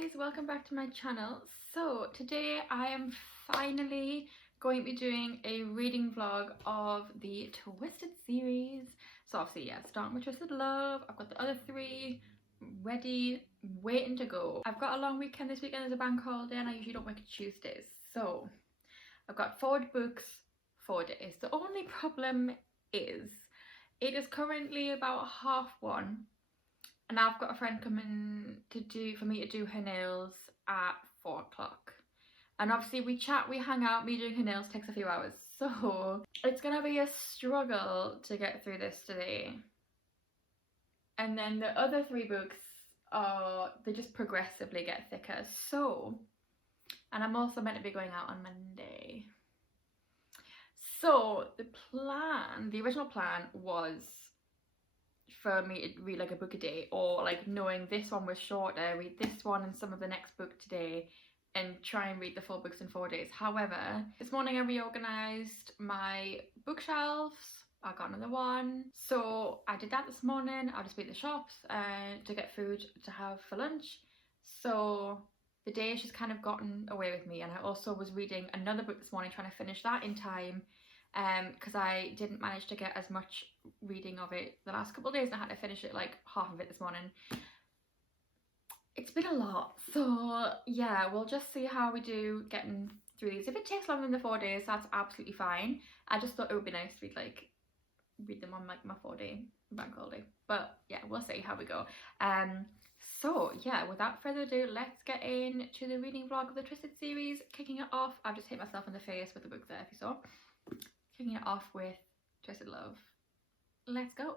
guys, welcome back to my channel. So today I am finally going to be doing a reading vlog of the Twisted series. So obviously, yeah, starting with Twisted Love. I've got the other three ready, waiting to go. I've got a long weekend this weekend as a bank holiday and I usually don't work on Tuesdays. So I've got 4 books, 4 days. The only problem is it is currently about 1:30. And I've got a friend coming for me to do her nails at 4 o'clock. And obviously we chat, we hang out, me doing her nails takes a few hours. So it's gonna be a struggle to get through this today. And then the other 3 books they just progressively get thicker. So, and I'm also meant to be going out on Monday. So the original plan was for me to read like a book a day, or like knowing this one was shorter, read this one and some of the next book today and try and read the 4 books in 4 days. However, this morning I reorganised my bookshelves. I got another one. So I did that this morning. I'll just be at the shops to get food to have for lunch. So the day has just kind of gotten away with me, and I also was reading another book this morning, trying to finish that in time because I didn't manage to get as much reading of it the last couple of days, and I had to finish it like half of it this morning. It's been a lot, so yeah, we'll just see how we do getting through these. If it takes longer than the 4 days, that's absolutely fine. I just thought it would be nice to read them on like my 4-day bank holiday, but yeah, we'll see how we go. So yeah, without further ado, let's get into the reading vlog of the Twisted series. Kicking it off, I've just hit myself in the face with the book there if you saw. Kicking it off with Twisted Love. Let's go.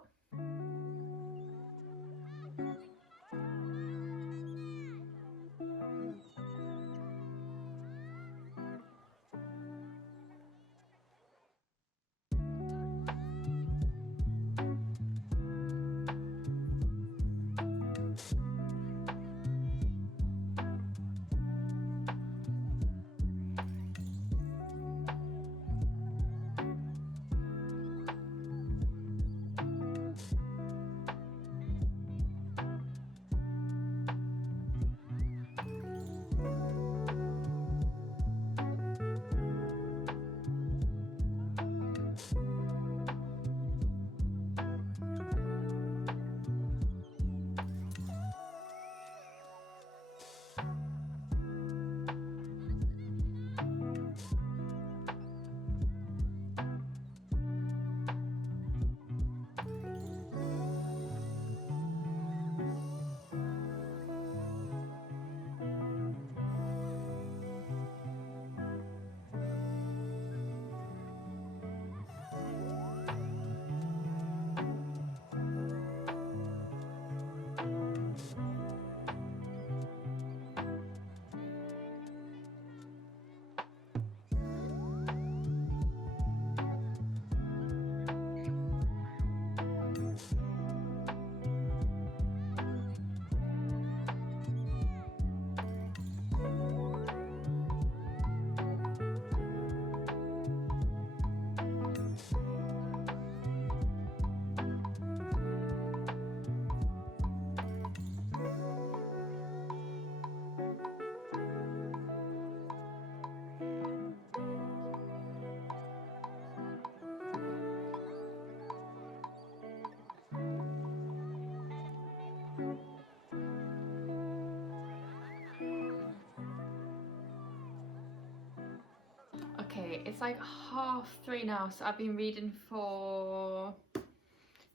Okay, it's like 3:30 now, so I've been reading for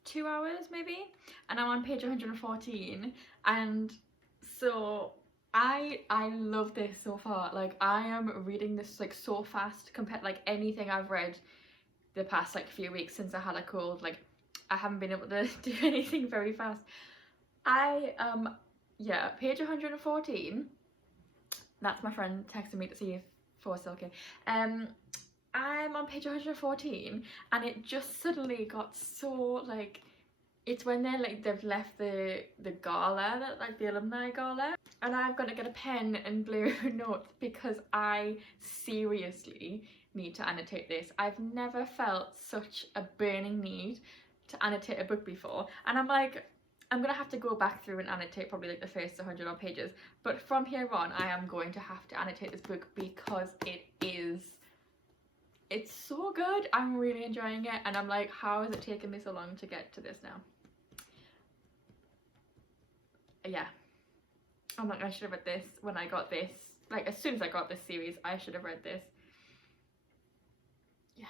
2 hours maybe, and I'm on page 114, and so I love this so far. Like, I am reading this like so fast compared to like anything I've read the past like few weeks since I had a cold. Like, I haven't been able to do anything very fast. Yeah, page 114. That's my friend texting me to see if for Silky. I'm on page 114 and it just suddenly got so like, it's when they've left the gala, like the alumni gala, and I've got to get a pen and blue notes because I seriously need to annotate this. I've never felt such a burning need to annotate a book before, and I'm like, I'm gonna have to go back through and annotate probably like the first 100 odd pages, but from here on I am going to have to annotate this book because it's so good. I'm really enjoying it, and I'm like, how has it taken me so long to get to this now? Yeah, I'm like, I should have read this when I got this, like as soon as I got this series I should have read this. Yeah,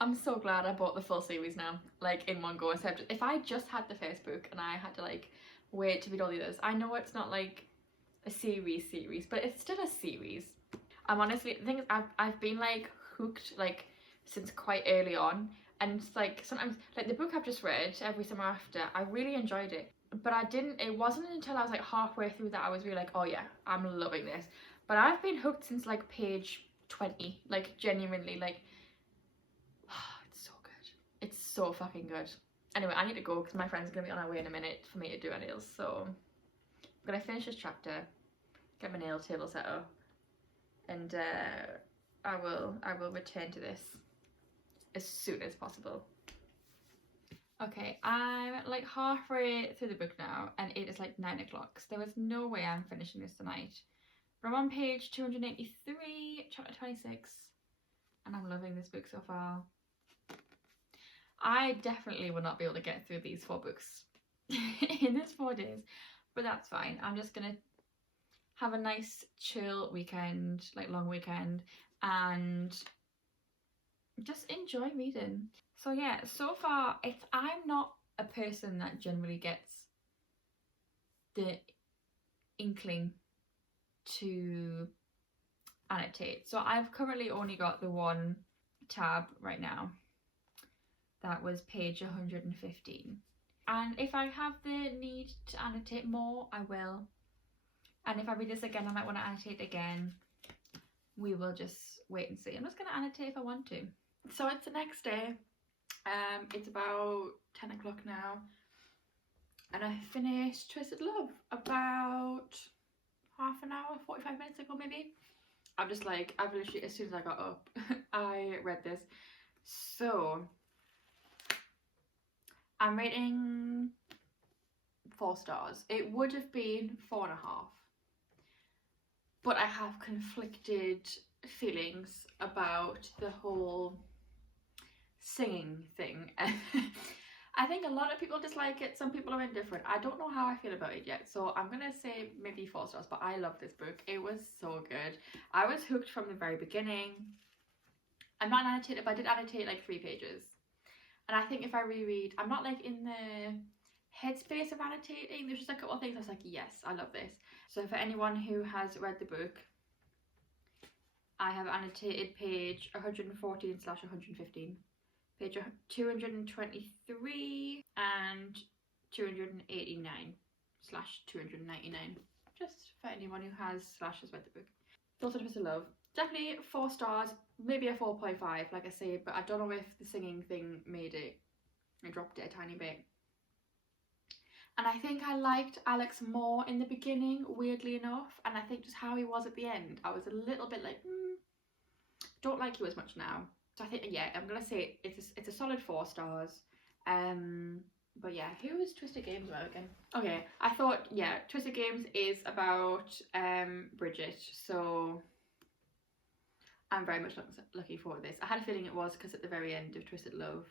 I'm so glad I bought the full series now, like in one go, instead of if I just had the first book and I had to like wait to read all the others. I know it's not like a series, but it's still a series. I'm honestly, the thing is, I've been like hooked like since quite early on, and it's like sometimes like the book I've just read, Every Summer After, I really enjoyed it, but it wasn't until I was like halfway through that I was really like, oh yeah, I'm loving this. But I've been hooked since like page 20, like genuinely, like it's so good. It's so fucking good. Anyway, I need to go because my friend's gonna be on her way in a minute for me to do her nails, so I'm gonna finish this chapter, get my nail table set up, and I will return to this as soon as possible. Okay, I'm like halfway through the book now, and it is like 9 o'clock, so there is no way I'm finishing this tonight. But I'm on page 283, chapter 26, and I'm loving this book so far. I definitely will not be able to get through these 4 books in this 4 days, but that's fine. I'm just gonna have a nice chill weekend, like long weekend, and just enjoy reading. So yeah, so far I'm not a person that generally gets the inkling to annotate. So I've currently only got the one tab right now. That was page 115. And if I have the need to annotate more, I will. And if I read this again, I might want to annotate again. We will just wait and see. I'm just going to annotate if I want to. So it's the next day. It's about 10 o'clock now, and I finished Twisted Love about half an hour, 45 minutes ago maybe. I'm just like, I've literally, as soon as I got up, I read this. So I'm rating 4 stars. It would have been 4.5, but I have conflicted feelings about the whole singing thing. I think a lot of people dislike it, some people are indifferent. I don't know how I feel about it yet, so I'm gonna say maybe 4 stars, but I love this book. It was so good. I was hooked from the very beginning. I'm not an annotator, but I did annotate like 3 pages, and I think if I reread, I'm not like in the headspace of annotating. There's just a couple of things I was like, yes, I love this. So for anyone who has read the book, I have annotated page 114/115, page 223 and 289/299, just for anyone who has read the book. Thoughts on Twisted Love, definitely 4 stars, maybe a 4.5 like I say, but I don't know if the singing thing made it, I dropped it a tiny bit. And I think I liked Alex more in the beginning, weirdly enough, and I think just how he was at the end, I was a little bit like, don't like you as much now. So I think, yeah, I'm gonna say it's a solid 4 stars. But yeah, who is Twisted Games about again? Okay, I thought, yeah, Twisted Games is about Bridget, so I'm very much looking forward to this. I had a feeling it was because at the very end of Twisted Love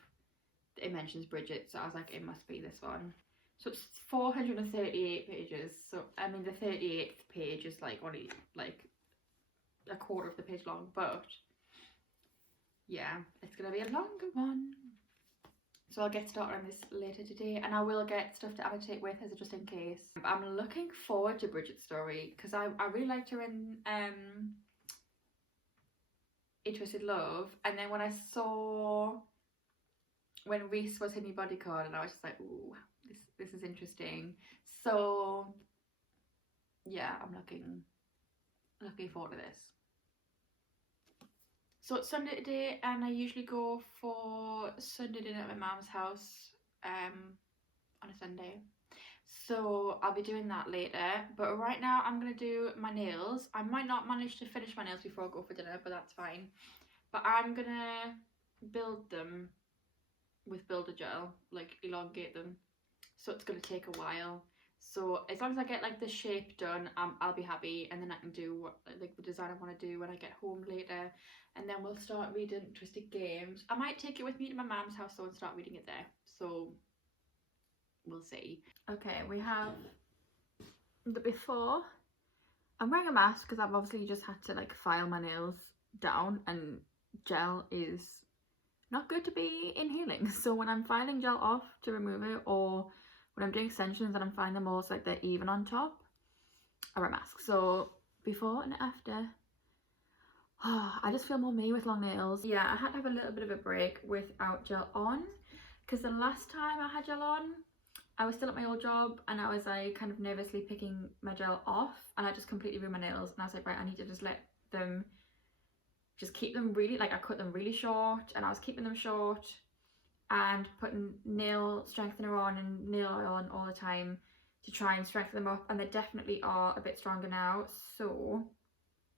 it mentions Bridget, so I was like, it must be this one. So it's 438 pages, so I mean the 38th page is like only like a quarter of the page long, but yeah, it's gonna be a longer one. So I'll get started on this later today, and I will get stuff to annotate with as just in case. I'm looking forward to Bridget's story because I really liked her in A Twisted Love, and then when I saw when Reese was her new bodyguard, and I was just like, ooh, this is interesting. So yeah, I'm looking forward to this. So it's Sunday today, and I usually go for Sunday dinner at my mum's house on a Sunday. So I'll be doing that later, but right now I'm going to do my nails. I might not manage to finish my nails before I go for dinner, but that's fine. But I'm going to build them with Builder Gel, like elongate them. so it's going to take a while. So as long as I get like the shape done, I'll be happy, and then I can do what, like, the design I want to do when I get home later, and then we'll start reading Twisted Games. I might take it with me to my mum's house though and start reading it there, so we'll see. Okay, we have the before. I'm wearing a mask because I've obviously just had to like file my nails down, and gel is not good to be inhaling. So when I'm filing gel off to remove it, or when I'm doing extensions and I'm filing them all so like they're even on top, I wear a mask. So before and after, I just feel more me with long nails. Yeah, I had to have a little bit of a break without gel on, because the last time I had gel on, I was still at my old job, and I was like kind of nervously picking my gel off, and I just completely ruined my nails, and I was like, right, I need to just let them, just keep them really, like I cut them really short, and I was keeping them short and putting nail strengthener on and nail oil on all the time to try and strengthen them up, and they definitely are a bit stronger now. So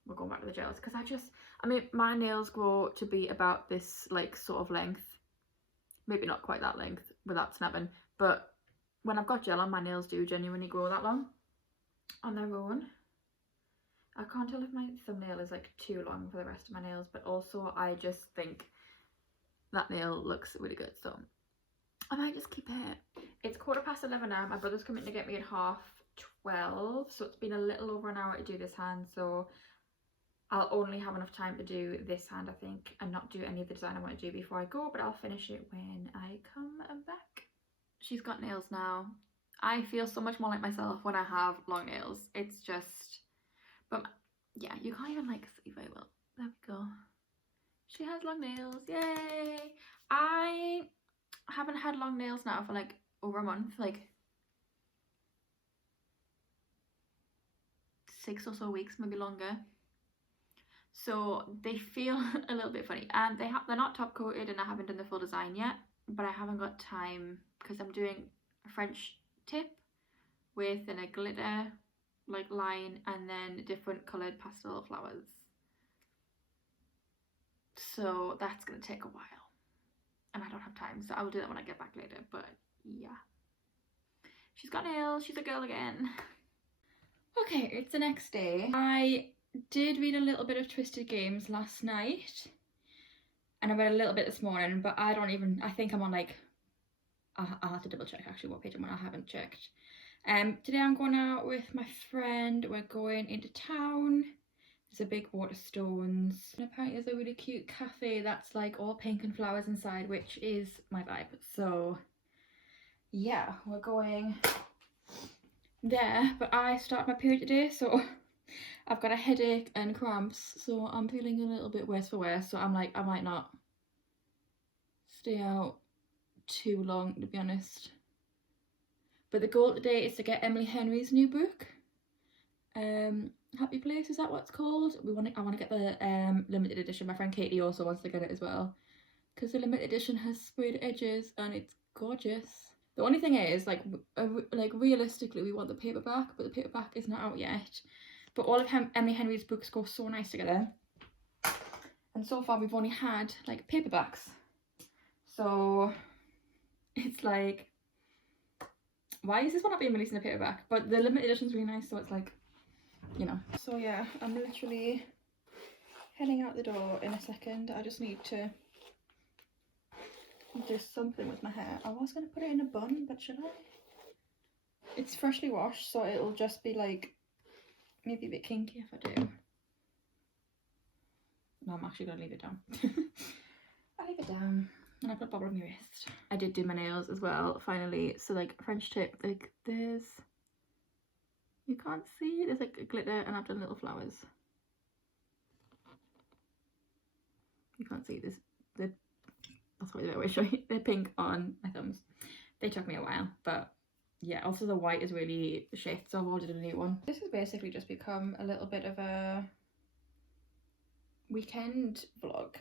we're going back to the gels, because I mean my nails grow to be about this like sort of length, maybe not quite that length without snapping, but when I've got gel on, my nails do genuinely grow that long on their own. I can't tell if my thumbnail is like too long for the rest of my nails, but also I just think that nail looks really good, so I might just keep it. It's 11:15 now. My brother's coming to get me at 12:30, so it's been a little over an hour to do this hand, so I'll only have enough time to do this hand, I think, and not do any of the design I want to do before I go, but I'll finish it when I come back. She's got nails now. I feel so much more like myself when I have long nails. It's just, but yeah, you can't even like see very well. There we go. She has long nails, yay! I haven't had long nails now for like over a month, like 6 or so weeks, maybe longer. So they feel a little bit funny, and they're not top coated, and I haven't done the full design yet, but I haven't got time because I'm doing a French tip with a glitter like line, and then different coloured pastel flowers. So that's gonna take a while, and I don't have time, so I will do that when I get back later. But yeah, she's got nails, she's a girl again. Okay, it's the next day. I did read a little bit of Twisted Games last night, and I read a little bit this morning, but I think I'm on like, I'll have to double check actually what page I'm on. I haven't checked. Today I'm going out with my friend. We're going into town. There's a big Waterstones, and apparently there's a really cute cafe that's like all pink and flowers inside, which is my vibe. So yeah, we're going there. But I started my period today, so I've got a headache and cramps, so I'm feeling a little bit worse for wear. So I'm like, I might not stay out too long, to be honest. But the goal today is to get Emily Henry's new book, Happy Place, is that what it's called? I want to get the limited edition. My friend Katie also wants to get it as well, because the limited edition has sprayed edges and it's gorgeous. The only thing is, like realistically, we want the paperback, but the paperback is not out yet. But all of Emily Henry's books go so nice together, and so far we've only had like paperbacks, so it's like, why is this one not being released in a paperback? But the limited edition is really nice, so it's like, you know. So yeah, I'm literally heading out the door in a second. I just need to do something with my hair. I was going to put it in a bun, but should I? It's freshly washed, so it'll just be like maybe a bit kinky if I do. No, I'm actually going to leave it down. I'll leave it down. And I put a bobble on my wrist. I did do my nails as well, finally. So like French tip, like there's, you can't see, there's like a glitter, and I've done little flowers. You can't see this, that's probably the better way to show you. They're pink on my thumbs. They took me a while, but yeah, also the white is really shaped, so I've ordered a new one. This has basically just become a little bit of a weekend vlog,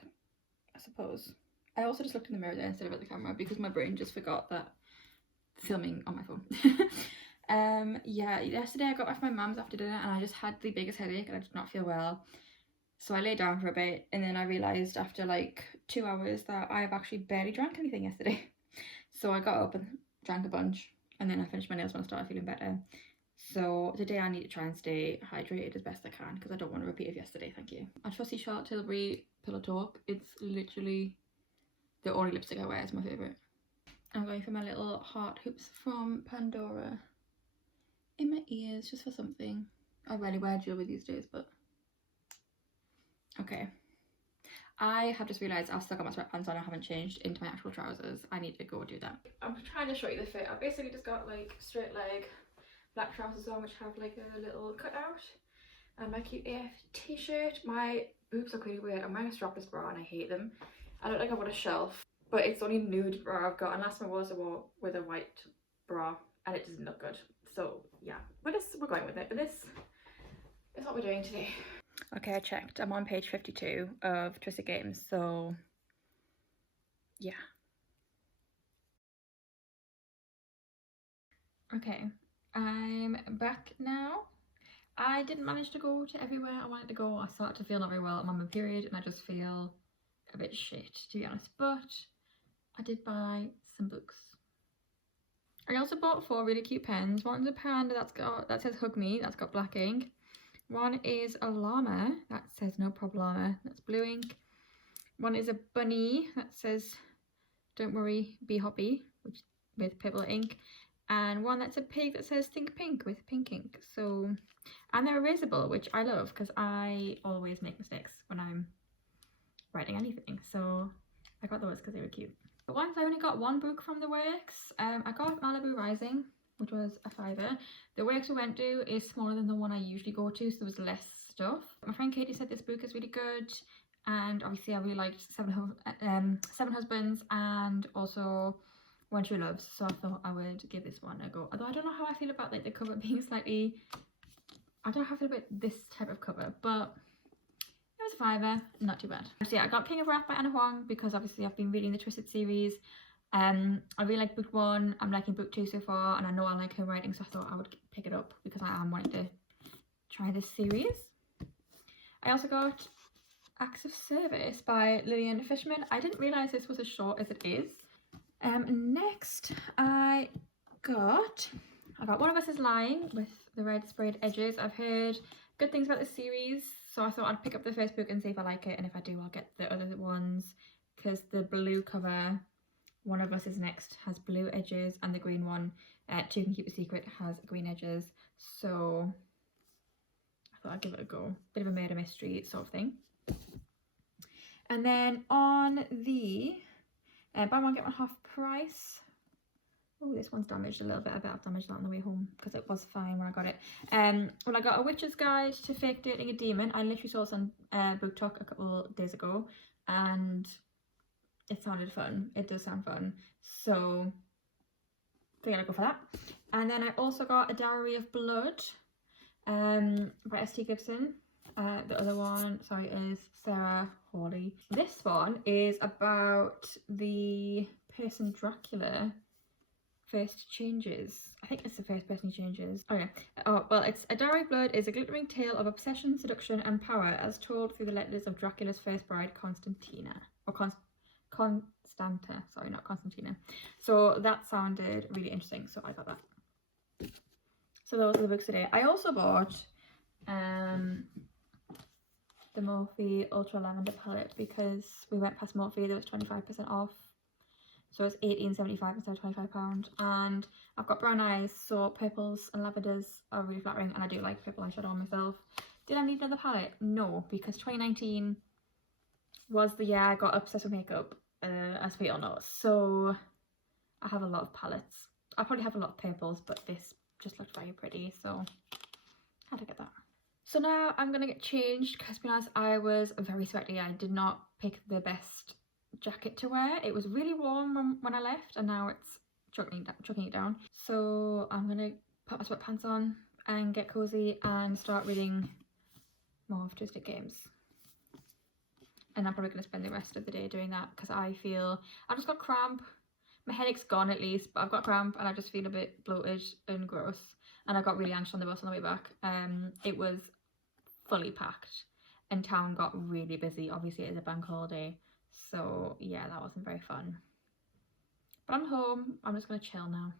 I suppose. I also just looked in the mirror there instead of at the camera because my brain just forgot that filming on my phone. Yeah, yesterday I got back from my mum's after dinner and I just had the biggest headache and I did not feel well. So I lay down for a bit, and then I realised after like 2 hours that I have actually barely drank anything yesterday. So I got up and drank a bunch, and then I finished my nails when I started feeling better. So today I need to try and stay hydrated as best I can because I don't want to repeat of yesterday, thank you. I trust the Charlotte Tilbury Pillow Talk. It's literally the only lipstick I wear. It's my favourite. I'm going for my little heart hoops from Pandora in my ears just for something. I rarely wear jewellery these days, but okay. I have just realised I've still got my sweatpants on. I haven't changed into my actual trousers. I need to go do that. I'm trying to show you the fit. I've basically just got like straight leg black trousers on which have like a little cutout, and my cute AF t-shirt. My boobs are really weird. I'm wearing a strapless bra and I hate them. I look like I've got a shelf, but it's the only nude bra I've got, and last time I wore with a white bra and it doesn't look good. So yeah, we're going with it. But this is what we're doing today. Okay, I checked. I'm on page 52 of Twisted Games, so yeah. Okay, I'm back now. I didn't manage to go to everywhere I wanted to go. I started to feel not very well. I'm on my period and I just feel a bit shit, to be honest. But I did buy some books. I also bought 4 really cute pens. One's a panda that says hug me, that's got black ink. One is a llama that says no problema, that's blue ink. One is a bunny that says don't worry, be happy, with purple ink. And one that's a pig that says think pink with pink ink. So, and they're erasable, which I love because I always make mistakes when I'm writing anything. So I got those because they were cute. But once I only got one book from the works. I got Malibu Rising, which was a £5. The works we went to is smaller than the one I usually go to, so there was less stuff. My friend Katie said this book is really good, and obviously I really liked Seven Husbands and also One True Loves, so I thought I would give this one a go. Although I don't know how I feel about like the cover being slightly, I don't know how I feel about this type of cover, but it was a £5, not too bad. So yeah, I got King of Wrath by Ana Huang because obviously I've been reading the Twisted series. I really like book 1, I'm liking book 2 so far, and I know I like her writing, so I thought I would pick it up because I am wanting to try this series. I also got Acts of Service by Lillian Fishman. I didn't realise this was as short as it is. Next I got One of Us is Lying with the red sprayed edges. I've heard good things about this series, so I thought I'd pick up the first book and see if I like it, and if I do I'll get the other ones, because the blue cover, One of Us is Next, has blue edges, and the green one, Two Can Keep a Secret, has green edges, so I thought I'd give it a go. Bit of a murder mystery sort of thing. And then on the buy one get one half price. Oh, this one's damaged a little bit. I bet I've damaged that on the way home because it was fine when I got it. Well, I got A Witch's Guide to Fake Dating a Demon. I literally saw this on Book Talk a couple days ago, and it sounded fun. It does sound fun, so I think I'll go for that. And then I also got A Dowry of Blood by S.T. Gibson. The other one, sorry, is Sarah Hawley. This one is about the person Dracula first changes. I think it's the first person he changes. Oh yeah. Oh, well, it's A Dowry of Blood is a glittering tale of obsession, seduction, and power as told through the letters of Dracula's first bride, Constantina. Or Constanta, sorry, not Constantina. So that sounded really interesting, so I got that. So those are the books today. I also bought the Morphe Ultra Lavender palette because we went past Morphe, there was 25% off. So it's £18.75 instead of £25. And I've got brown eyes, so purples and lavenders are really flattering, and I do like purple eyeshadow on myself. Did I need another palette? No, because 2019 was the year I got obsessed with makeup, as we all know. So I have a lot of palettes. I probably have a lot of purples, but this just looked very pretty, so I had to get that. So now I'm gonna get changed because, to be honest, I was very sweaty. I did not pick the best jacket to wear. It was really warm when I left, and now it's chucking it down. So I'm gonna put my sweatpants on and get cozy and start reading more of Twisted Games. And I'm probably gonna spend the rest of the day doing that because I just got cramp. My headache's gone at least, but I've got cramp and I just feel a bit bloated and gross. And I got really anxious on the bus on the way back. It was fully packed and town got really busy. Obviously it is a bank holiday, so yeah, that wasn't very fun. But I'm home. I'm just gonna chill now.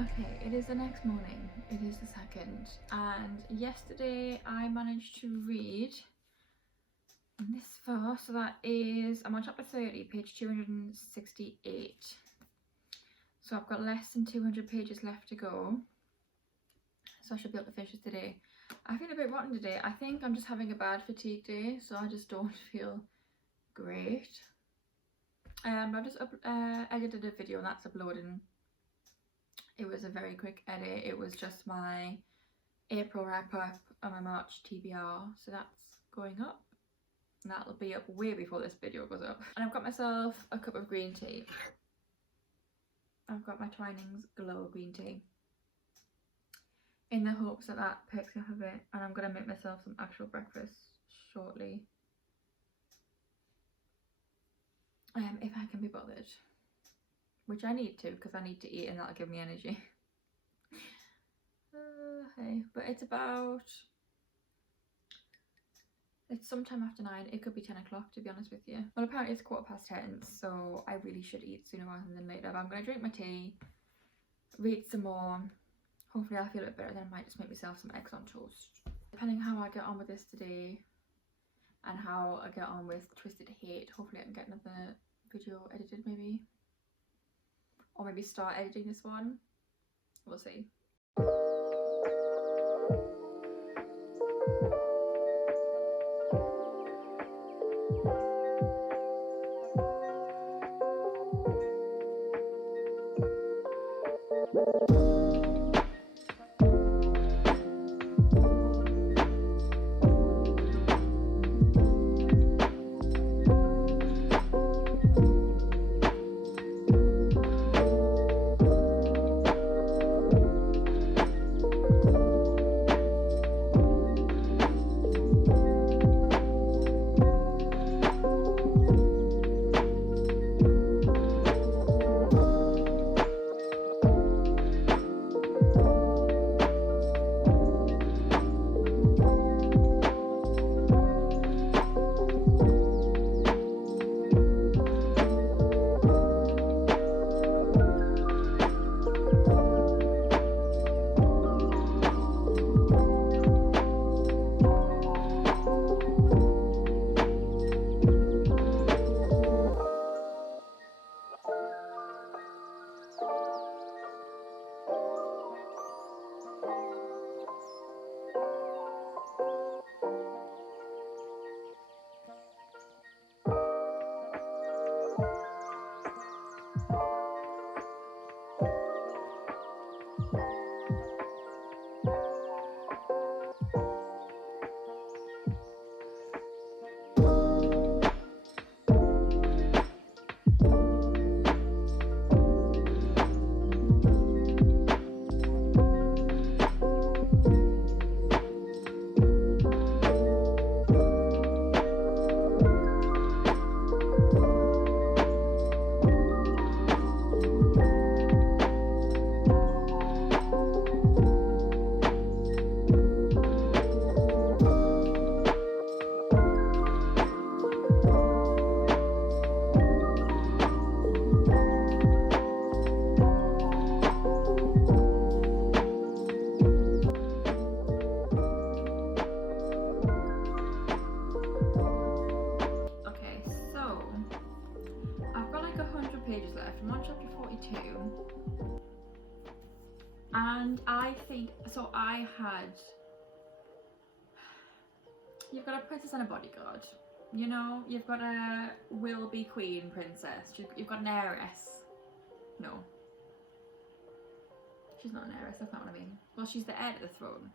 Okay, it is the next morning. It is the 2nd, and yesterday I managed to read this far. So that is, I'm on chapter 30, page 268. So I've got less than 200 pages left to go. So I should be able to finish this today. I feel a bit rotten today. I think I'm just having a bad fatigue day, so I just don't feel great. I've just edited a video and that's uploading. It was a very quick edit. It was just my April wrap up and my March TBR. So that's going up. And that'll be up way before this video goes up. And I've got myself a cup of green tea. I've got my Twinings Glow green tea, in the hopes that that picks me up a bit. And I'm going to make myself some actual breakfast shortly. If I can be bothered. Which I need to, because I need to eat and that'll give me energy. Hey, but it's sometime after 9. It could be 10 o'clock, to be honest with you. Well, apparently it's 10:15, so I really should eat sooner rather than later. But I'm going to drink my tea, read some more. Hopefully I'll feel a bit better. Then I might just make myself some eggs on toast. Depending how I get on with this today and how I get on with Twisted Hate, hopefully I can get another video edited maybe. Or maybe start editing this one. We'll see. And I think, so I had, you've got a princess and a bodyguard, you know, you've got a will-be queen princess, you've got an heiress. No, she's not an heiress, that's not what I mean. Well, she's the heir to the throne.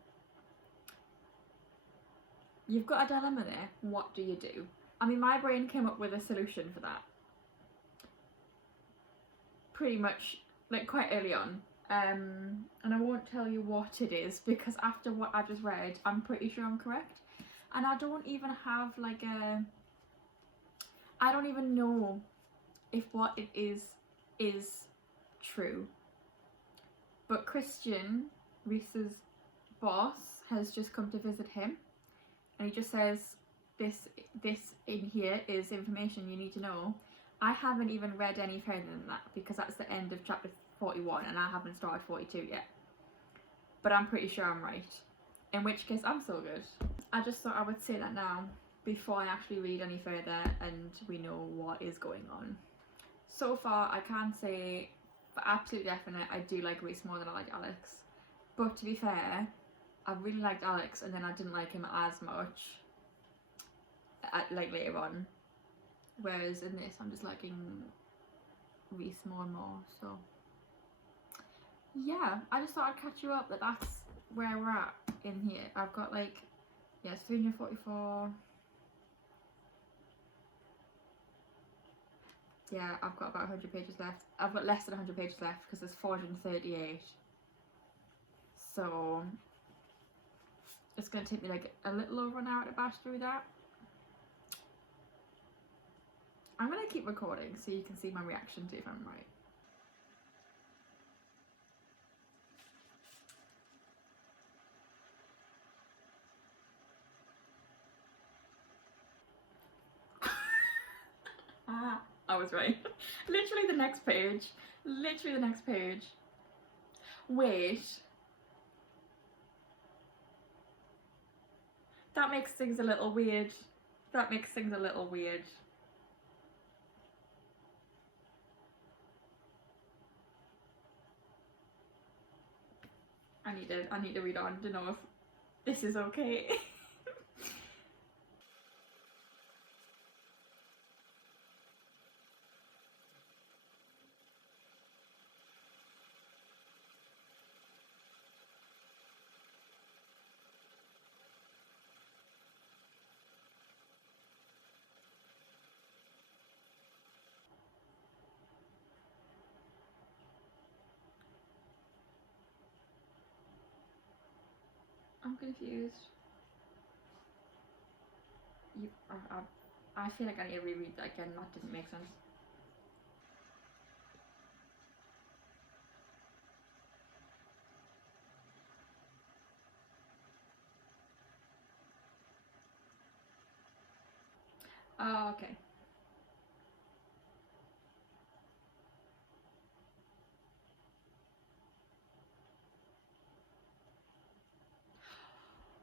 You've got a dilemma there. What do you do? I mean, my brain came up with a solution for that pretty much like quite early on. And I won't tell you what it is because after what I just read, I'm pretty sure I'm correct. And I don't even have like I don't even know if what it is true. But Christian, Reese's boss, has just come to visit him, and he just says, this in here is information you need to know. I haven't even read any further than that because that's the end of chapter 41 and I haven't started 42 yet. But I'm pretty sure I'm right. In which case, I'm so good. I just thought I would say that now before I actually read any further and we know what is going on. So far, I can't say for absolute definite I do like Reese more than I like Alex. But to be fair, I really liked Alex and then I didn't like him as much like later on. Whereas in this, I'm just liking Reese more and more. So yeah, I just thought I'd catch you up that that's where we're at in here. I've got like, yes, 344. Yeah, I've got about 100 pages left. I've got less than 100 pages left because there's 438. So it's going to take me like a little over an hour to bash through that. I'm going to keep recording so you can see my reaction to if I'm right. I was right. Literally the next page. Literally the next page. Wait. That makes things a little weird. That makes things a little weird. I need to read on to know if this is okay. I'm confused. I feel like I need to reread that again. That didn't make sense. Oh, okay.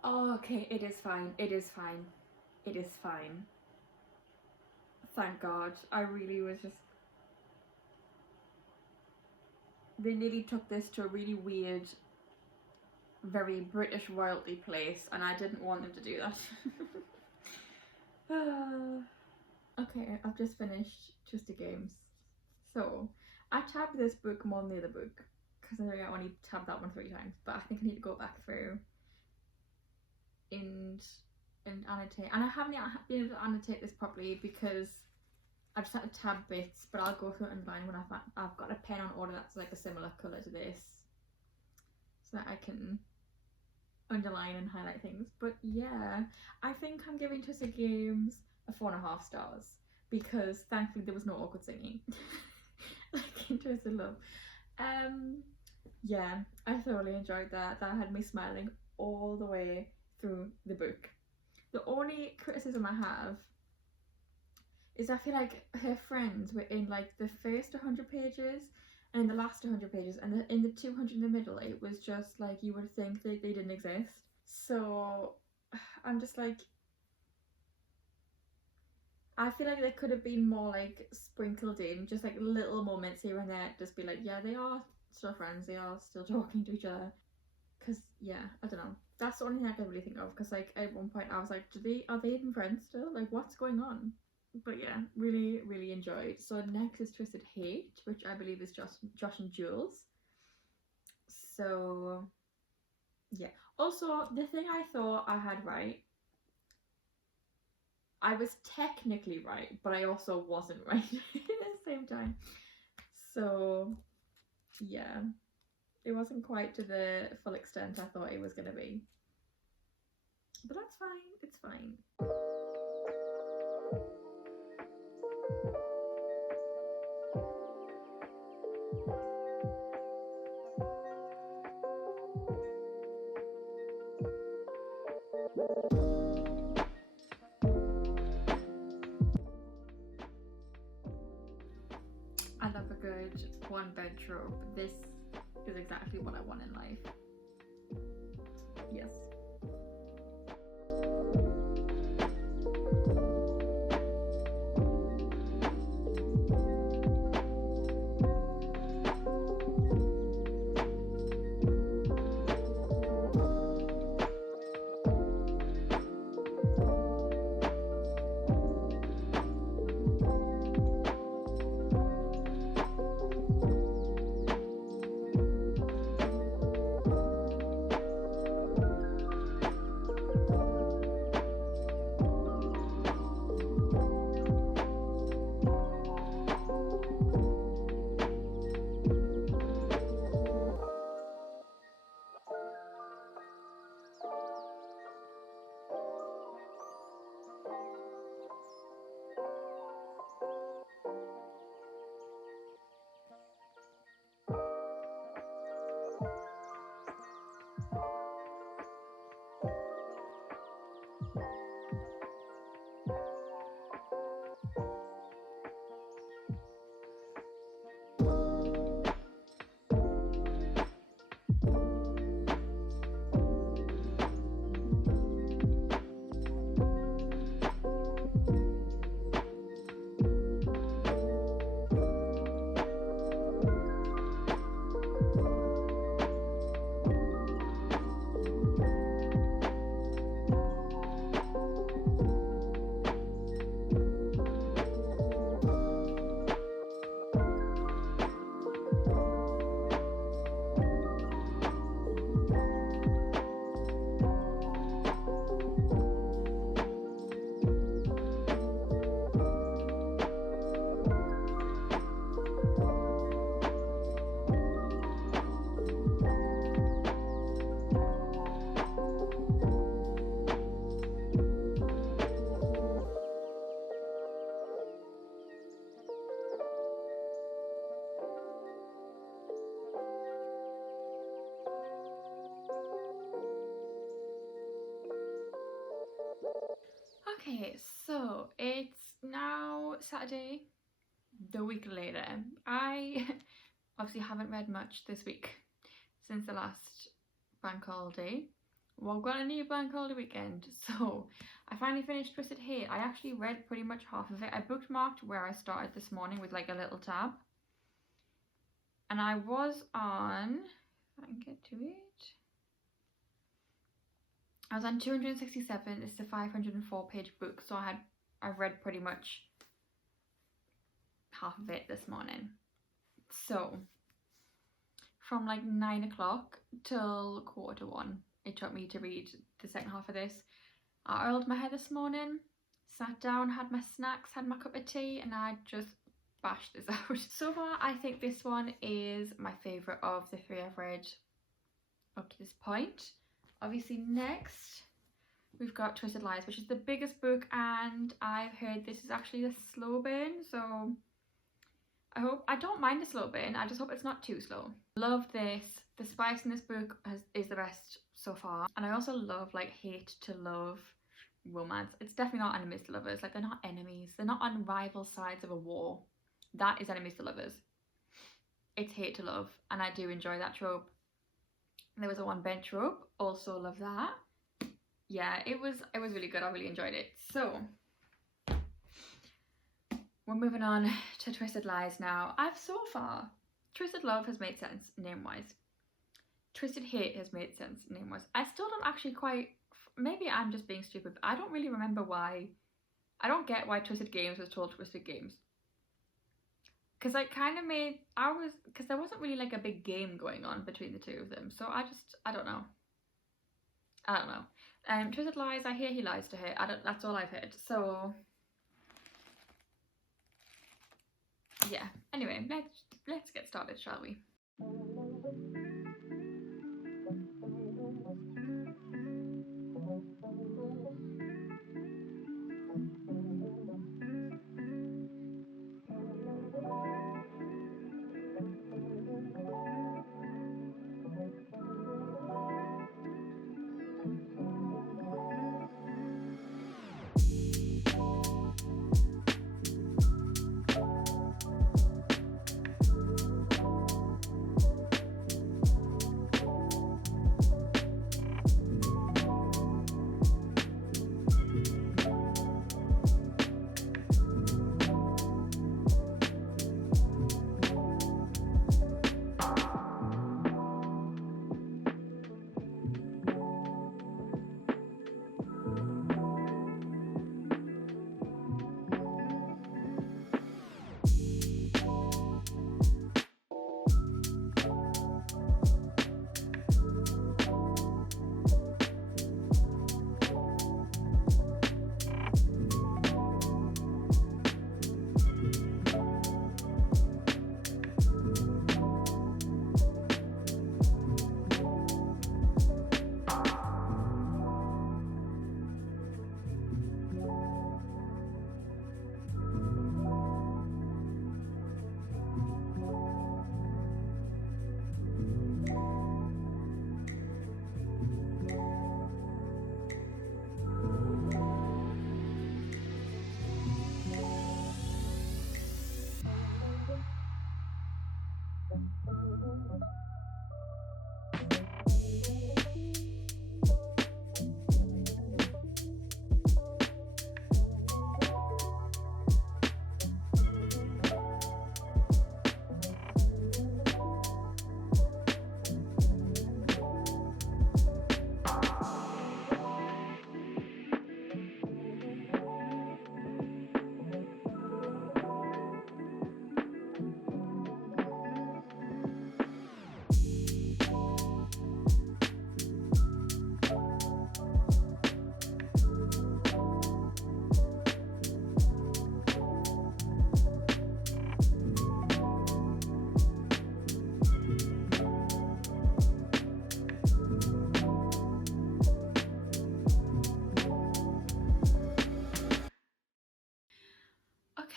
Oh, okay. It is fine. It is fine. It is fine. Thank God. I really was just... They nearly took this to a really weird, very British royalty place, and I didn't want them to do that. Okay, I've just finished Twisted Games. So, I tabbed this book more than the other book, because I think I only tabbed that one 3 times, but I think I need to go back through and annotate. And I haven't yet been able to annotate this properly because I've just had to tab bits, but I'll go through it underline when I've got a pen on order that's like a similar colour to this, so that I can underline and highlight things. But yeah, I think I'm giving Twisted Games a 4.5 stars because thankfully there was no awkward singing like in Twisted Love. Yeah, I thoroughly enjoyed that. That had me smiling all the way through the book. The only criticism I have is I feel like her friends were in like the first 100 pages and in the last 100 pages, and in the 200 in the middle it was just like you would think they didn't exist. So I'm just like, I feel like there could have been more like sprinkled in, just like little moments here and there, just be like, yeah, they are still friends, they are still talking to each other. Because, yeah, I don't know. That's the only thing I can really think of. Because, like, at one point I was like, are they even friends still? Like, what's going on? But yeah, really, really enjoyed. So next is Twisted Hate, which I believe is Josh and Jules. So, yeah. Also, the thing I thought I had right, I was technically right, but I also wasn't right at the same time. So, yeah, it wasn't quite to the full extent I thought it was going to be. But that's fine, it's fine. I love a good one bed trope. This is exactly what I want in life. Yes. Okay, so it's now Saturday, the week later. I obviously haven't read much this week since the last bank holiday. Well, we've got a new bank holiday weekend, so I finally finished Twisted Hate. I actually read pretty much half of it. I bookmarked where I started this morning with like a little tab. And I was on, if I can get to it, I was on 267. It's a 504 page book, so I've read pretty much half of it this morning. So from like 9 o'clock till 1:15, it took me to read the second half of this. I oiled my hair this morning, sat down, had my snacks, had my cup of tea, and I just bashed this out. So far, I think this one is my favourite of the three I've read up to this point. Obviously, next we've got Twisted Lies, which is the biggest book, and I've heard this is actually a slow burn, so I don't mind a slow burn, I just hope it's not too slow. Love this. The spice in this book is the best so far, and I also love like hate to love romance. It's definitely not enemies to lovers, like they're not enemies, they're not on rival sides of a war. That is enemies to lovers. It's hate to love, and I do enjoy that trope. There was a one bed trope, also love that. Yeah, it was really good. I really enjoyed it. So we're moving on to Twisted Lies now. I've so far Twisted Love has made sense name-wise. Twisted Hate has made sense name-wise. I still don't actually quite... Maybe I'm just being stupid, but I don't really remember why... I don't get why Twisted Games was told Twisted Games. Because I kind of made... Because there wasn't really like a big game going on between the two of them. So I don't know. I don't know. Twisted Lies, I hear he lies to her. That's all I've heard. So... yeah. Anyway, let's get started, shall we?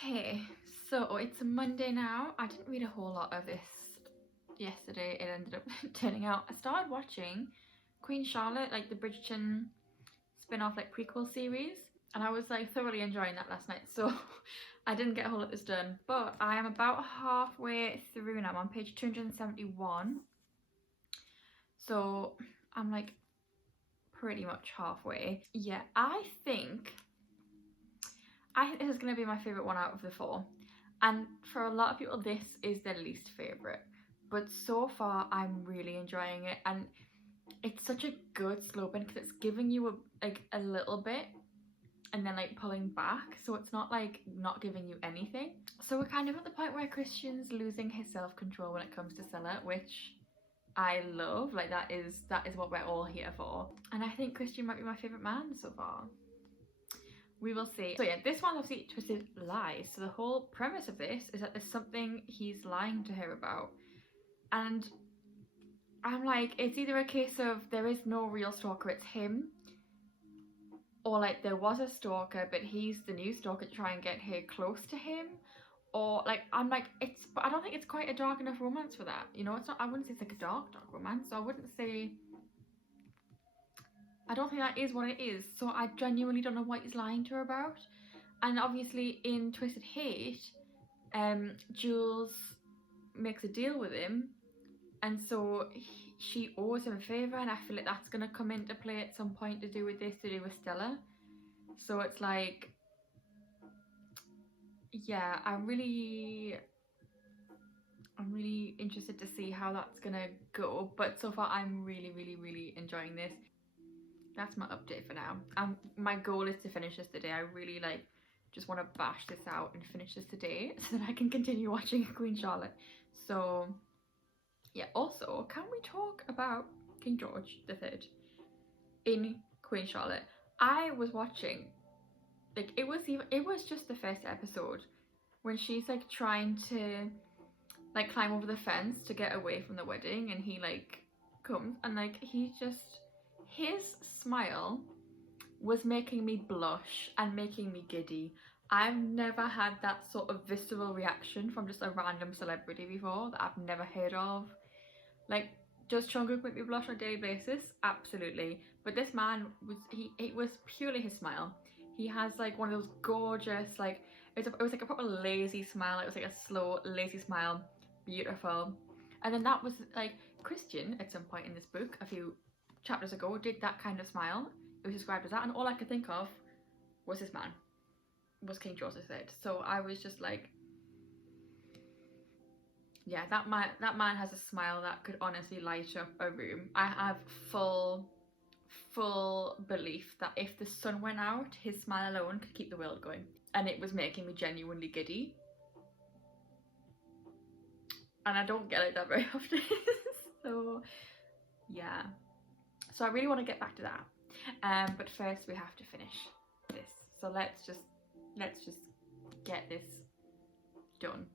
Okay, so it's a Monday now. I didn't read a whole lot of this yesterday. It ended up turning out. I started watching Queen Charlotte, like the Bridgerton spin-off like prequel series, and I was like thoroughly enjoying that last night, so I didn't get a whole lot of this done, but I am about halfway through now. I'm on page 271, so I'm like pretty much halfway. Yeah, I think this is going to be my favourite one out of the four, and for a lot of people this is their least favourite, but so far I'm really enjoying it, and it's such a good slow burn because it's giving you a little bit and then like pulling back, so it's not like not giving you anything. So we're kind of at the point where Christian's losing his self-control when it comes to Stella, which I love. Like that is what we're all here for, and I think Christian might be my favourite man so far. We will see. So yeah, this one's obviously Twisted Lies. So the whole premise of this is that there's something he's lying to her about, and I'm like, it's either a case of there is no real stalker, it's him, or like there was a stalker but he's the new stalker to try and get her close to him, or like I'm like, but I don't think it's quite a dark enough romance for that, you know. It's not, I wouldn't say it's like a dark romance, so I wouldn't say, I don't think that is what it is, so I genuinely don't know what he's lying to her about. And obviously in Twisted Hate, Jules makes a deal with him, and so she owes him a favour, and I feel like that's going to come into play at some point to do with this, to do with Stella. So it's like, yeah, I'm really interested to see how that's gonna go, but so far I'm really enjoying this. That's my update for now. My goal is to finish this today. I really like just want to bash this out and finish this today so that I can continue watching Queen Charlotte. So yeah, also, can we talk about King George III in Queen Charlotte? I was watching, like, it was just the first episode when she's like trying to like climb over the fence to get away from the wedding, and he like comes and like his smile was making me blush and making me giddy. I've never had that sort of visceral reaction from just a random celebrity before that I've never heard of. Like, does Jungkook make me blush on a daily basis? Absolutely. But this man was it was purely his smile. He has like one of those gorgeous, like, it was like a proper lazy smile. It was like a slow, lazy smile. Beautiful. And then that was like Christian at some point in this book a few chapters ago did that kind of smile. It was described as that, and all I could think of was this man, was King George III. So I was just like, yeah, that man has a smile that could honestly light up a room. I have full belief that if the sun went out, his smile alone could keep the world going. And it was making me genuinely giddy. And I don't get it that very often. So yeah. So I really want to get back to that. But first we have to finish this. So let's just get this done.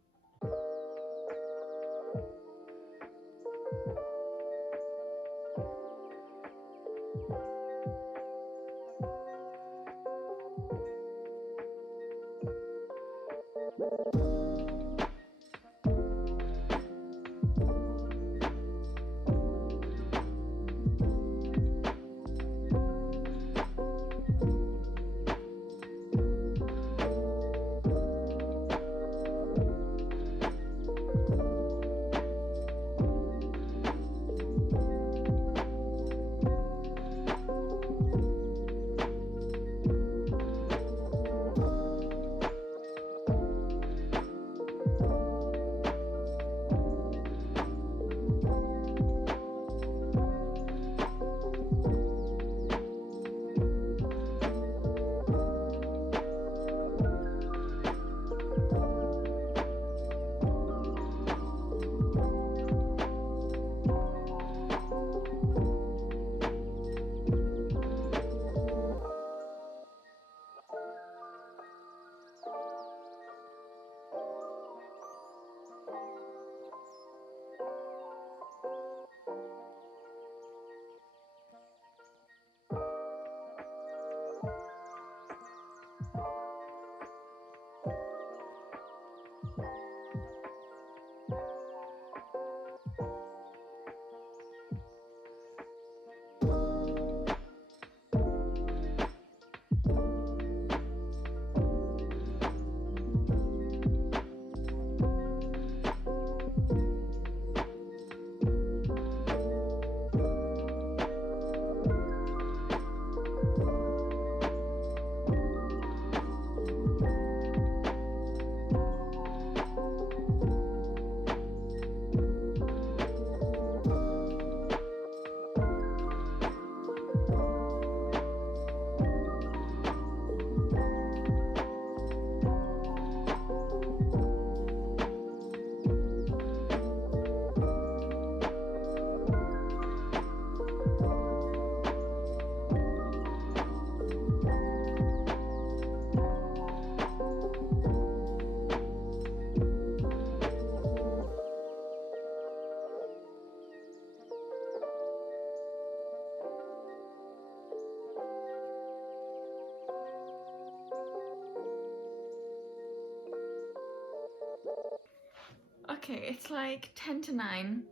Okay, it's like 10 to 9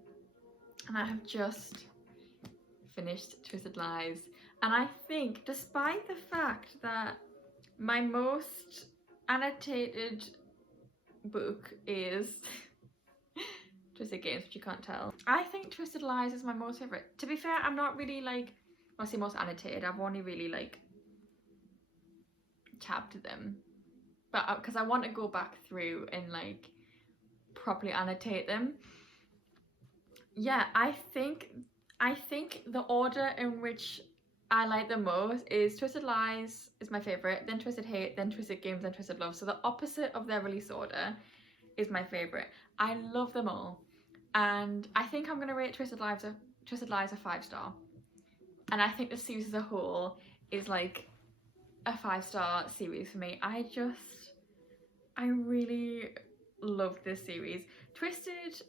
and I have just finished Twisted Lies, and I think despite the fact that my most annotated book is Twisted Games, which you can't tell, I think Twisted Lies is my most favourite. To be fair, I'm not really like, I say most annotated, I've only really like tabbed them, but because I want to go back through and like properly annotate them. Yeah, I think the order in which I like the most is Twisted Lies is my favourite, then Twisted Hate, then Twisted Games, then Twisted Love. So the opposite of their release order is my favourite. I love them all. And I think I'm gonna rate Twisted Lies a 5-star. And I think the series as a whole is like a 5-star series for me. I really loved this series. Twisted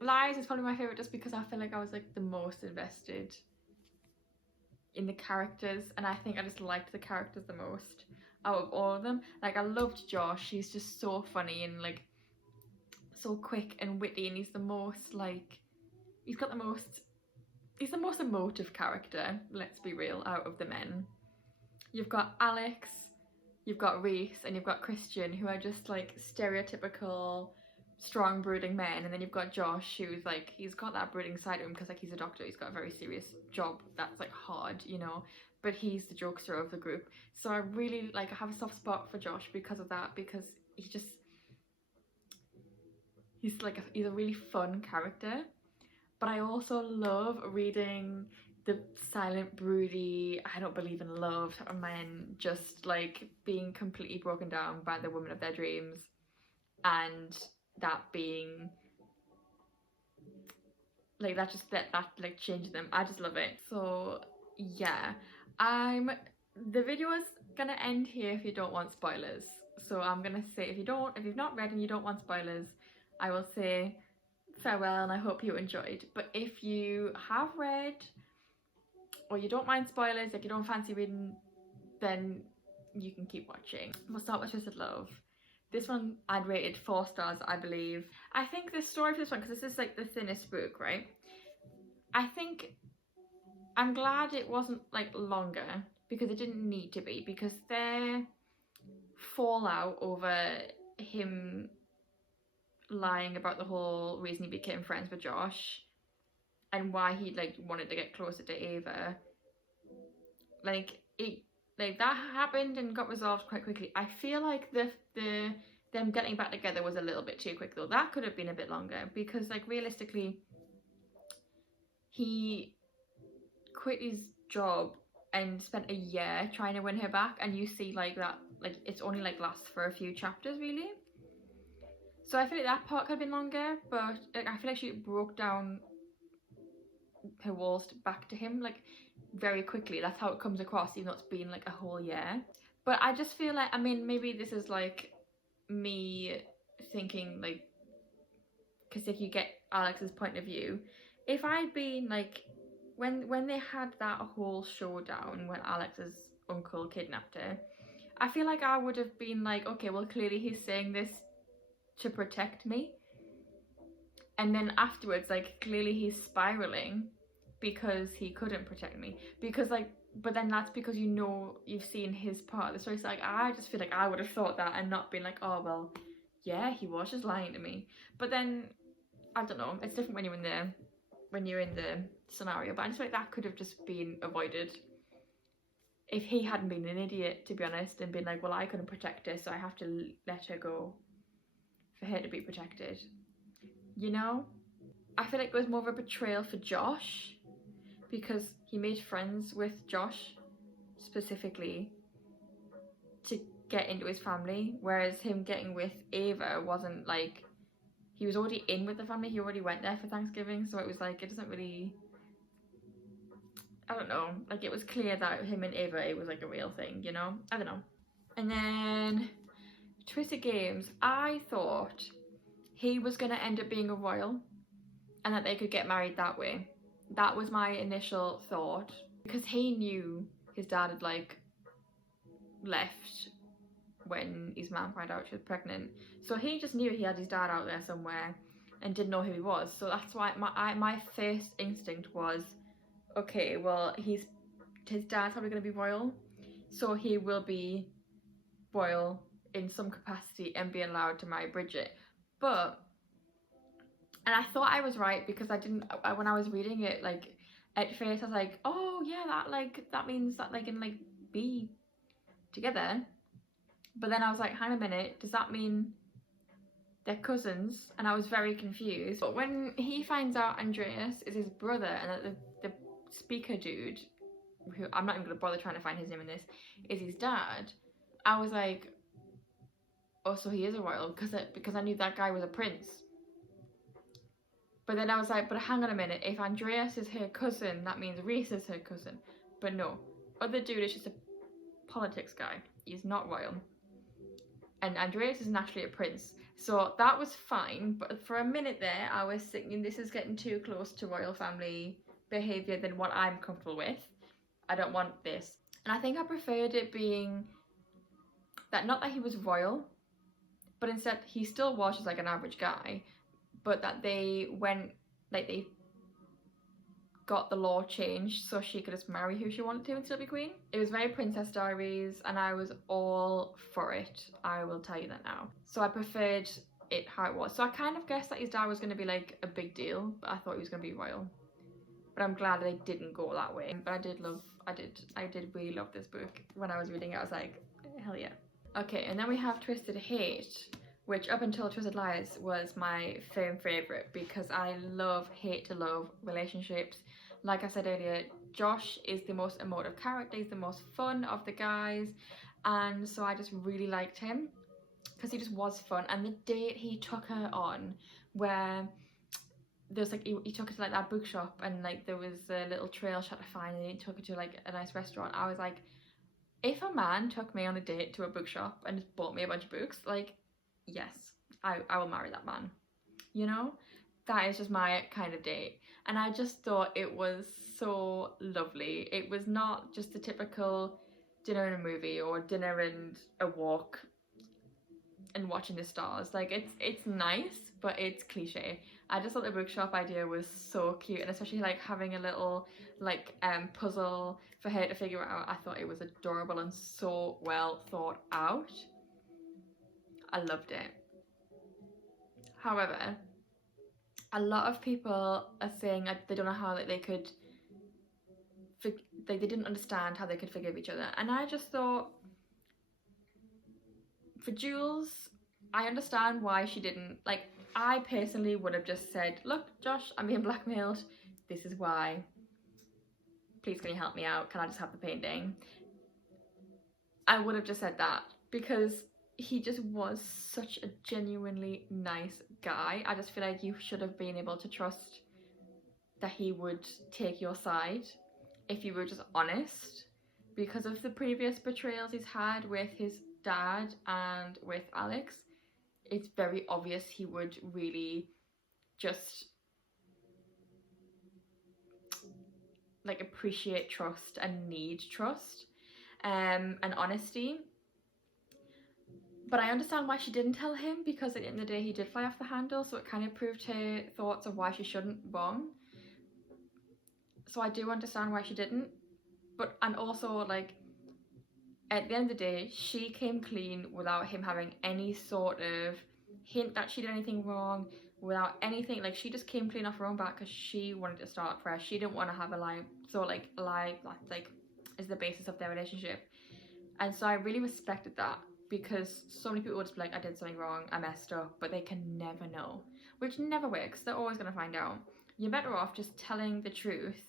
Lies is probably my favourite just because I feel like I was like the most invested in the characters, and I think I just liked the characters the most out of all of them. Like, I loved Josh. He's just so funny and like so quick and witty, and he's the most like he's the most emotive character, let's be real, out of the men. You've got Alex, you've got Reese, and you've got Christian, who are just like stereotypical strong brooding men. And then you've got Josh, who's like, he's got that brooding side to him because like he's a doctor, he's got a very serious job that's like hard, you know, but he's the jokester of the group. So I really like, I have a soft spot for Josh because of that, because he's a really fun character. But I also love reading the silent, broody, I don't believe in love type of men just like being completely broken down by the woman of their dreams, and that being like that like changes them. I just love it. So yeah, the video is gonna end here if you don't want spoilers. So I'm gonna say if you've not read and you don't want spoilers, I will say farewell and I hope you enjoyed. But if you have read or you don't mind spoilers, like you don't fancy reading, then you can keep watching. We'll start with Twisted Love. This one I'd rated 4 stars, I believe. I think the story for this one, because this is like the thinnest book, right? I think I'm glad it wasn't like longer, because it didn't need to be, because their fallout over him lying about the whole reason he became friends with Josh and why he like wanted to get closer to Ava, like that happened and got resolved quite quickly. I feel like them getting back together was a little bit too quick though. That could have been a bit longer, because like realistically he quit his job and spent a year trying to win her back, and you see like that, like it's only like lasts for a few chapters really. So I feel like that part could have been longer, but like I feel like she broke down her walls back to him like very quickly. That's how it comes across, even though it's been like a whole year. But I just feel like, I mean, maybe this is like me thinking like, because if you get Alex's point of view, if I'd been like when they had that whole showdown when Alex's uncle kidnapped her, I feel like I would have been like, okay, well clearly he's saying this to protect me, and then afterwards like clearly he's spiraling because he couldn't protect me, because like, but then that's because you know you've seen his part of the story. So like I just feel like I would have thought that and not been like, oh well yeah, he was just lying to me. But then I don't know, it's different when you're in the scenario, but I just feel like that could have just been avoided if he hadn't been an idiot, to be honest, and been like, well I couldn't protect her so I have to let her go for her to be protected, you know? I feel like it was more of a betrayal for Josh, because he made friends with Josh specifically to get into his family, whereas him getting with Ava wasn't like, he was already in with the family, he already went there for Thanksgiving, so it was like, it doesn't really, I don't know, like it was clear that him and Ava, it was like a real thing, you know? I don't know. And then Twisted Games, I thought he was going to end up being a royal and that they could get married that way. That was my initial thought, because he knew his dad had like left when his mom found out she was pregnant, so he just knew he had his dad out there somewhere and didn't know who he was. So that's why my first instinct was, okay, well his dad's probably going to be royal, so he will be royal in some capacity and be allowed to marry Bridget. And I thought I was right, because when I was reading it, like at first I was like, oh yeah, that means that they can like be together. But then I was like, hang on a minute, does that mean they're cousins, and I was very confused. But when he finds out Andreas is his brother and that the speaker dude, who I'm not even gonna bother trying to find his name in this, is his dad, I was like, oh, so he is a royal, because I knew that guy was a prince. But then I was like, but hang on a minute, if Andreas is her cousin, that means Reese is her cousin. But no, other dude is just a politics guy. He's not royal. And Andreas is naturally a prince. So that was fine, but for a minute there, I was thinking this is getting too close to royal family behaviour than what I'm comfortable with. I don't want this. And I think I preferred it being that, not that he was royal, but instead he still was just like an average guy, but that they went, like they got the law changed so she could just marry who she wanted to and still be queen. It was very Princess Diaries and I was all for it, I will tell you that now. So I preferred it how it was. So I kind of guessed that his dad was going to be like a big deal, but I thought he was going to be royal. But I'm glad they didn't go that way. But I did really love this book. When I was reading it, I was like, hell yeah. Okay, and then we have Twisted Hate, which up until Twisted Lies was my favourite because I love hate to love relationships. Like I said earlier, Josh is the most emotive character, he's the most fun of the guys, and so I just really liked him because he just was fun. And the date he took her on, where there's like he took her to like that bookshop and like there was a little trail she had to find and he took her to like a nice restaurant. I was like, if a man took me on a date to a bookshop and just bought me a bunch of books, like, yes, I will marry that man. You know, that is just my kind of date. And I just thought it was so lovely. It was not just the typical dinner and a movie or dinner and a walk and watching the stars. Like it's nice, but it's cliche. I just thought the bookshop idea was so cute, and especially like having a little like puzzle for her to figure out. I thought it was adorable and so well thought out. I loved it. However, a lot of people are saying they don't know how they could, they didn't understand how they could forgive each other. And I just thought, for Jules, I understand why she didn't. Like, I personally would have just said, look, Josh, I'm being blackmailed. This is why. Please, can you help me out? Can I just have the painting? I would have just said that because he just was such a genuinely nice guy. I just feel like you should have been able to trust that he would take your side if you were just honest, because of the previous betrayals he's had with his dad and with Alex. It's very obvious he would really just like appreciate trust and need trust and honesty. But I understand why she didn't tell him, because at the end of the day he did fly off the handle, so it kind of proved her thoughts of why she shouldn't bomb. So I do understand why she didn't, but and also like at the end of the day she came clean without him having any sort of hint that she did anything wrong, without anything. Like, she just came clean off her own back because she wanted to start fresh. She didn't want to have a lie. So like a lie like is the basis of their relationship. And so I really respected that, because so many people would just be like, I did something wrong, I messed up, but they can never know, which never works. They're always going to find out. You're better off just telling the truth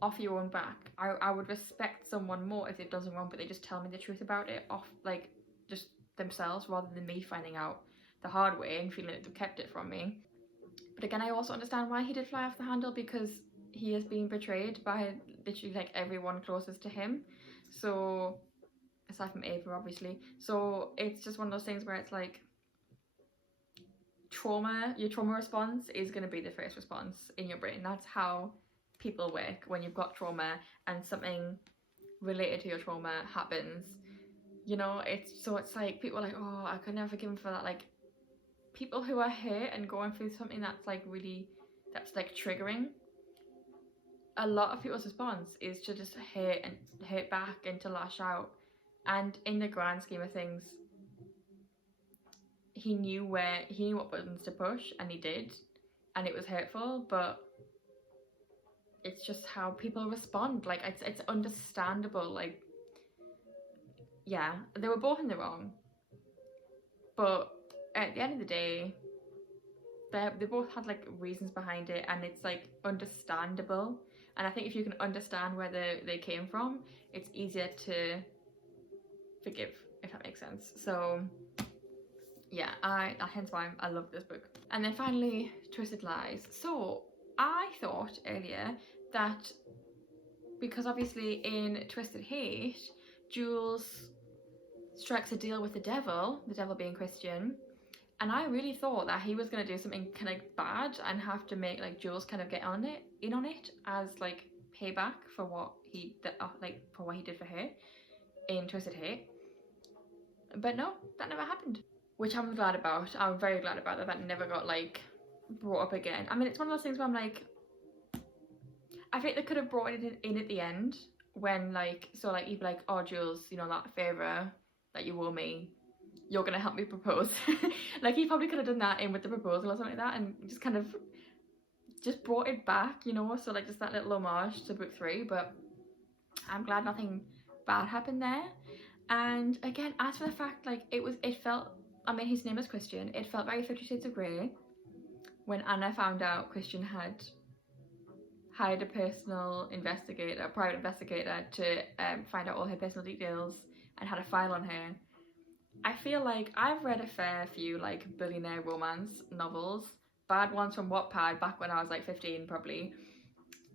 off your own back. I would respect someone more if they've done something wrong, but they just tell me the truth about it off, like, just themselves, rather than me finding out the hard way and feeling that they've kept it from me. But again, I also understand why he did fly off the handle, because he is being betrayed by literally like everyone closest to him. So aside from Ava, obviously. So it's just one of those things where it's like, your trauma response is going to be the first response in your brain. That's how people work. When you've got trauma and something related to your trauma happens, you know, it's like people are like, oh, I could never forgive him for that. Like, people who are hurt and going through something that's like really, that's like triggering, a lot of people's response is to just hurt back and to lash out. And in the grand scheme of things, he knew what buttons to push, and he did, and it was hurtful, but it's just how people respond. Like, it's understandable. Like, yeah, they were both in the wrong, but at the end of the day, they both had like reasons behind it, and it's like understandable. And I think if you can understand where they came from, it's easier to forgive, if that makes sense. So yeah, hence why I love this book. And then finally, Twisted Lies. So I thought earlier that because obviously in Twisted Hate, Jules strikes a deal with the devil being Christian, and I really thought that he was going to do something kind of bad and have to make like Jules kind of get in on it as like payback for what he for what he did for her in Twisted Hate. But no, that never happened, which I'm glad about. I'm very glad about that never got like brought up again. I mean, it's one of those things where I'm like, I think they could have brought it in at the end when like, so like you'd be like, oh Jules, you know, that favour that you owe me, you're gonna help me propose. Like he probably could have done that in with the proposal or something like that, and just kind of just brought it back, you know, so like just that little homage to book 3. But I'm glad nothing bad happened there. And again, as for the fact, like it felt, I mean, his name is Christian, it felt very 50 Shades of Grey when Anna found out Christian had hired a private investigator to find out all her personal details and had a file on her. I feel like I've read a fair few like billionaire romance novels, bad ones from Wattpad back when I was like 15 probably,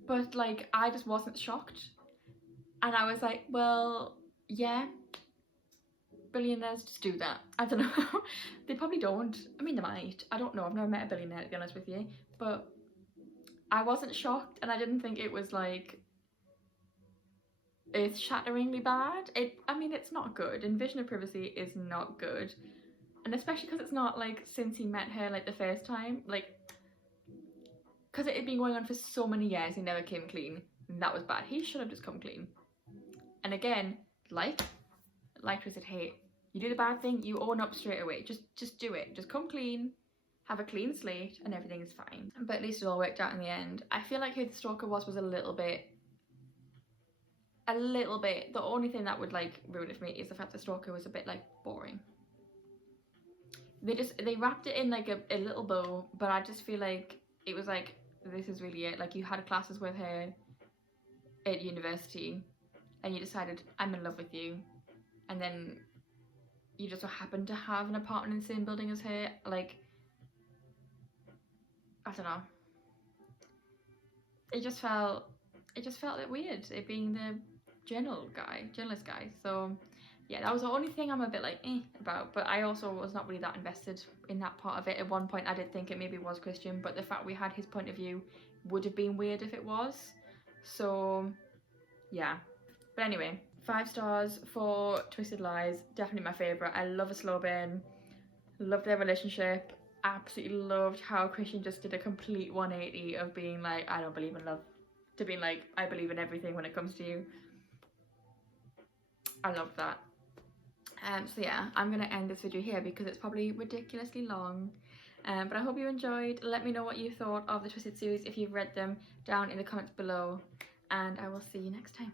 but like I just wasn't shocked, and I was like, well, yeah, billionaires just do that. I don't know. They probably don't. I mean, they might. I don't know. I've never met a billionaire, to be honest with you, but I wasn't shocked, and I didn't think it was like earth-shatteringly bad. I mean, it's not good. Invasion of Privacy is not good, and especially because it's not like since he met her like the first time, like because it had been going on for so many years, he never came clean. And that was bad. He should have just come clean. And again, like Twisted Hate, you do the bad thing, you own up straight away. Just do it. Just come clean, have a clean slate, and everything is fine. But at least it all worked out in the end. I feel like who the stalker was a little bit. The only thing that would like ruin it for me is the fact the stalker was a bit like boring. They wrapped it in like a little bow, but I just feel like it was like, this is really it. Like you had classes with her at university and you decided, I'm in love with you, and then you just so happened to have an apartment in the same building as her. Like, I don't know. It just felt a bit weird, it being the journalist guy. So yeah, that was the only thing I'm a bit like about, but I also was not really that invested in that part of it. At one point I did think it maybe was Christian, but the fact we had his point of view would have been weird if it was. So yeah, but anyway, 5 stars for Twisted Lies. Definitely my favourite. I love a slow burn, love their relationship, absolutely loved how Christian just did a complete 180 of being like, I don't believe in love, to being like, I believe in everything when it comes to you. I love that. So yeah, I'm gonna end this video here because it's probably ridiculously long. But I hope you enjoyed. Let me know what you thought of the Twisted series if you've read them down in the comments below, and I will see you next time.